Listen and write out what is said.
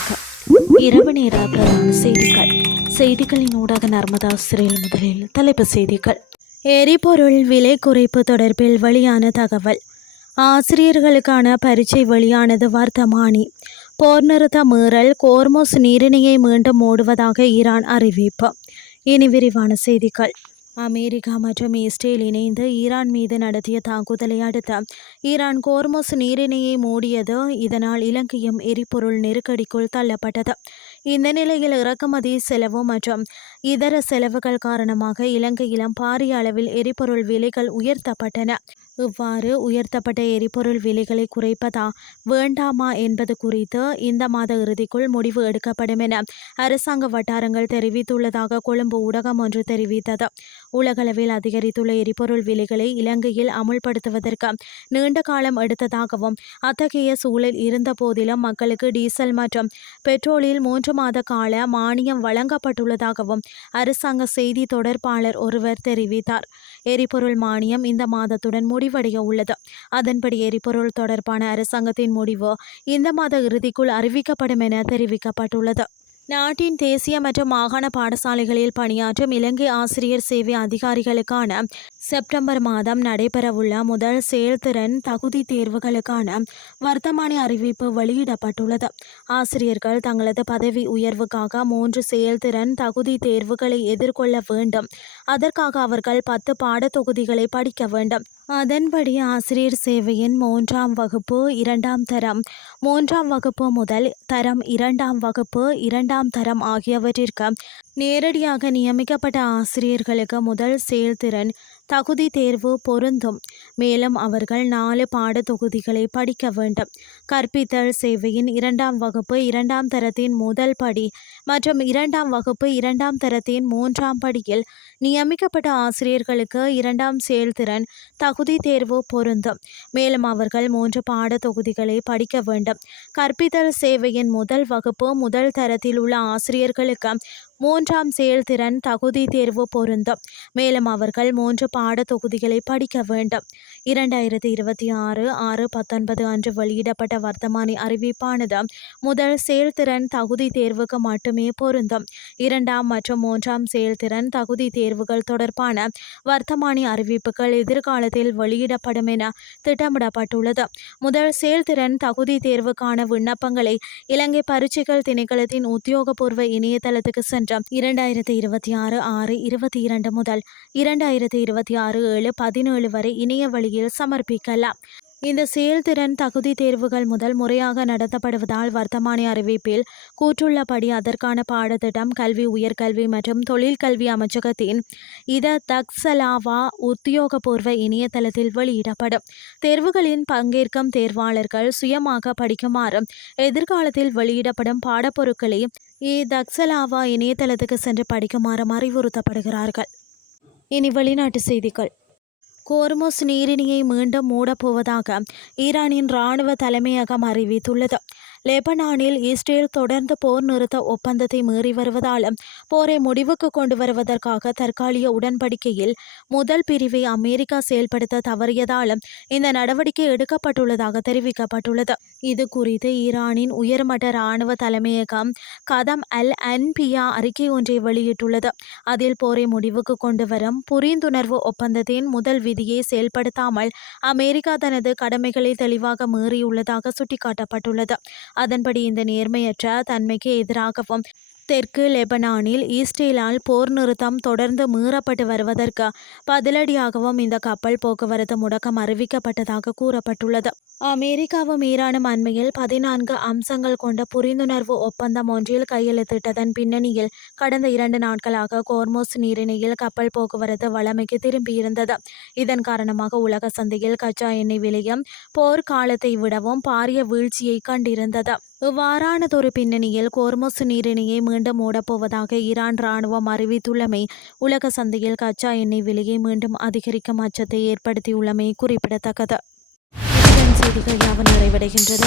வணக்கம். இரவு நேர பிரதான செய்திகள். செய்திகளின் ஊடாக நர்மதா சிறையில் முதலில் தலைப்புச் செய்திகள். எரிபொருள் விலை குறைப்பு தொடர்பில் வெளியான தகவல். ஆசிரியர்களுக்கான பரீட்சை வெளியானது வர்த்தமானி. போர் நிறுத்த மீறல், கோர்மோஸ் நீரிணையை மீண்டும் மூடுவதாக ஈரான் அறிவிப்பு. இனி விரிவான செய்திகள். அமெரிக்கா மற்றும் இஸ்ரேல் இணைந்து ஈரான் மீது நடத்திய தாக்குதலை அடுத்து ஈரான் கோர்மோஸ் நீரிணையை மூடியது. இதனால் இலங்கையும் எரிபொருள் நெருக்கடிக்குள் தள்ளப்பட்டது. இந்த நிலையில் இறக்குமதி செலவு மற்றும் இதர செலவுகள் காரணமாக இலங்கையிலும் பாரிய அளவில் எரிபொருள் விலைகள் உயர்த்தப்பட்டன. இவ்வாறு உயர்த்தப்பட்ட எரிபொருள் விலைகளை குறைப்பதா வேண்டாமா என்பது குறித்து இந்த மாத இறுதிக்குள் முடிவு எடுக்கப்படும் என அரசாங்க வட்டாரங்கள் தெரிவித்துள்ளதாக கொழும்பு ஊடகம் ஒன்று தெரிவித்தது. உலகளவில் அதிகரித்துள்ள எரிபொருள் விலைகளை இலங்கையில் அமுல்படுத்துவதற்கு நீண்ட காலம் எடுத்ததாகவும் அத்தகைய சூழல் இருந்த போதிலும் மக்களுக்கு டீசல் மற்றும் பெட்ரோலில் 3 மாத கால மானியம் வழங்கப்பட்டுள்ளதாகவும் அரசாங்க செய்தி தொடர்பாளர் ஒருவர் தெரிவித்தார். எரிபொருள் மானியம் இந்த மாதத்துடன் முடிவடைய உள்ளது. அதன்படி எரிபொருள் தொடர்பான அரசாங்கத்தின் முடிவு இந்த மாத இறுதிக்குள் அறிவிக்கப்படும் என தெரிவிக்கப்பட்டுள்ளது. நாட்டின் தேசிய மற்றும் மாகாண பாடசாலைகளில் பணியாற்றும் இலங்கை ஆசிரியர் சேவை அதிகாரிகளுக்கான செப்டம்பர் மாதம் நடைபெறவுள்ள முதல் செயல்திறன் தகுதி தேர்வுகளுக்கான வர்த்தமானி அறிவிப்பு வெளியிடப்பட்டுள்ளது. ஆசிரியர்கள் தங்களது பதவி உயர்வுக்காக 3 செயல்திறன் தகுதி தேர்வுகளை எதிர்கொள்ள வேண்டும். அதற்காக அவர்கள் 10 பாடத்தொகுதிகளை படிக்க வேண்டும். அதன்படி ஆசிரியர் சேவையின் 3ஆம் வகுப்பு 2ஆம் தரம், 3ஆம் வகுப்பு முதல் தரம், 2ஆம் வகுப்பு 2ஆம் தரம் ஆகியவற்றிற்கு நேரடியாக நியமிக்கப்பட்ட ஆசிரியர்களுக்கு முதல் செயல்திறன் தகுதி தேர்வு பொருந்தும். மேலும் அவர்கள் 4 பாடத்தொகுதிகளை படிக்க வேண்டும். கற்பித்தல் சேவையின் 2ஆம் வகுப்பு 2ஆம் தரத்தின் முதல் படி மற்றும் 2ஆம் வகுப்பு 2ஆம் தரத்தின் 3ஆம் படியில் நியமிக்கப்பட்ட ஆசிரியர்களுக்கு 2ஆம் செயல்திறன் தகுதி தேர்வு பொருந்தும். மேலும் அவர்கள் 3 பாடத்தொகுதிகளை படிக்க வேண்டும். கற்பித்தல் சேவையின் முதல் வகுப்பு முதல் தரத்தில் உள்ள ஆசிரியர்களுக்கு 3ஆம் செயல்திறன் தகுதி தேர்வு பொருந்தும். மேலும் அவர்கள் 3 பாடத்தொகுதிகளை படிக்க வேண்டும். 2026/6/19 அன்று வெளியிடப்பட்ட வர்த்தமானி அறிவிப்பானது முதல் செயல்திறன் தகுதி தேர்வுக்கு மட்டுமே பொருந்தும். 2ஆம் மற்றும் 3ஆம் செயல்திறன் தகுதி தேர்வுகள் தொடர்பான வர்த்தமானி அறிவிப்புகள் எதிர்காலத்தில் வெளியிடப்படும் என திட்டமிடப்பட்டுள்ளது. முதல் செயல்திறன் தகுதி தேர்வுக்கான விண்ணப்பங்களை இலங்கை பரீட்சைகள் திணைக்களத்தின் உத்தியோகபூர்வ இணையதளத்துக்கு சென்ற 2026/6/22 முதல் 2026/7/17 வரை இணைய வழியில் சமர்ப்பிக்கலாம். இந்த செயல்திறன் தகுதி தேர்வுகள் முதல் முறையாக நடத்தப்படுவதால் வர்த்தமானி அறிவிப்பில் கூற்றுள்ளபடி அதற்கான பாடத்திட்டம் கல்வி உயர்கல்வி மற்றும் தொழிற்கல்வி அமைச்சகத்தின் தக்சலாவா உத்தியோகபூர்வ இணையதளத்தில் வெளியிடப்படும். தேர்வுகளின் பங்கேற்கும் தேர்வாளர்கள் சுயமாக படிக்குமாறு எதிர்காலத்தில் வெளியிடப்படும் பாடப்பொருட்களை தக்சலாவா இணையதளத்துக்கு சென்று படிக்குமாறு அறிவுறுத்தப்படுகிறார்கள். இனி வெளிநாட்டு செய்திகள். கோர்மோஸ் நீரிணையை மீண்டும் மூடப்போவதாக ஈரானின் இராணுவ தலைமையகம் அறிவித்துள்ளது. லெபனானில் இஸ்ரேல் தொடர்ந்து போர் நிறுத்த ஒப்பந்தத்தை மீறி வருவதாலும் போரை முடிவுக்கு கொண்டு வருவதற்காக தற்காலிக உடன்படிக்கையில் முதல் பிரிவை அமெரிக்கா செயல்படுத்த தவறியதாலும் இந்த நடவடிக்கை எடுக்கப்பட்டுள்ளதாக தெரிவிக்கப்பட்டுள்ளது. இது குறித்து ஈரானின் உயர்மட்ட இராணுவ தலைமையகம் கதம் அல் அன்பியா அறிக்கை ஒன்றை வெளியிட்டுள்ளது. அதில் போரை முடிவுக்கு கொண்டு வரும் புரிந்துணர்வு ஒப்பந்தத்தின் முதல் விதியை செயல்படுத்தாமல் அமெரிக்கா தனது கடமைகளை தெளிவாக மீறியுள்ளதாக சுட்டிக்காட்டப்பட்டுள்ளது. அதன்படி இந்த நேர்மையற்ற தன்மைக்கு எதிராகவும் தெற்கு லெபனானில் இஸ்ரேலால் போர் நிறுத்தம் தொடர்ந்து மீறப்பட்டு வருவதற்கு பதிலடியாகவும் இந்த கப்பல் போக்குவரத்து முடக்கம் அறிவிக்கப்பட்டதாக கூறப்பட்டுள்ளது. அமெரிக்காவும் ஈரானும் அண்மையில் 14 அம்சங்கள் கொண்ட புரிந்துணர்வு ஒப்பந்தம் ஒன்றில் கையெழுத்திட்டதன் பின்னணியில் கடந்த 2 நாட்களாக கோர்மோஸ் நீரிணையில் கப்பல் போக்குவரத்து வழமைக்கு திரும்பியிருந்தது. இதன் காரணமாக உலக சந்தையில் கச்சா எண்ணெய் விலையும் போர் காலத்தை விடவும் பாரிய வீழ்ச்சியை கண்டிருந்தது. இவ்வாறானதொரு பின்னணியில் கோர்மோஸ் நீரிணையை மீண்டும் மூடப்போவதாக ஈரான் இராணுவம் அறிவித்துள்ளமை உலக சந்தையில் கச்சா எண்ணெய் விலையை மீண்டும் அதிகரிக்கும் அச்சத்தை ஏற்படுத்தியுள்ளமை குறிப்பிடத்தக்கது. செய்திகள் யாவும் நிறைவடைகின்றன.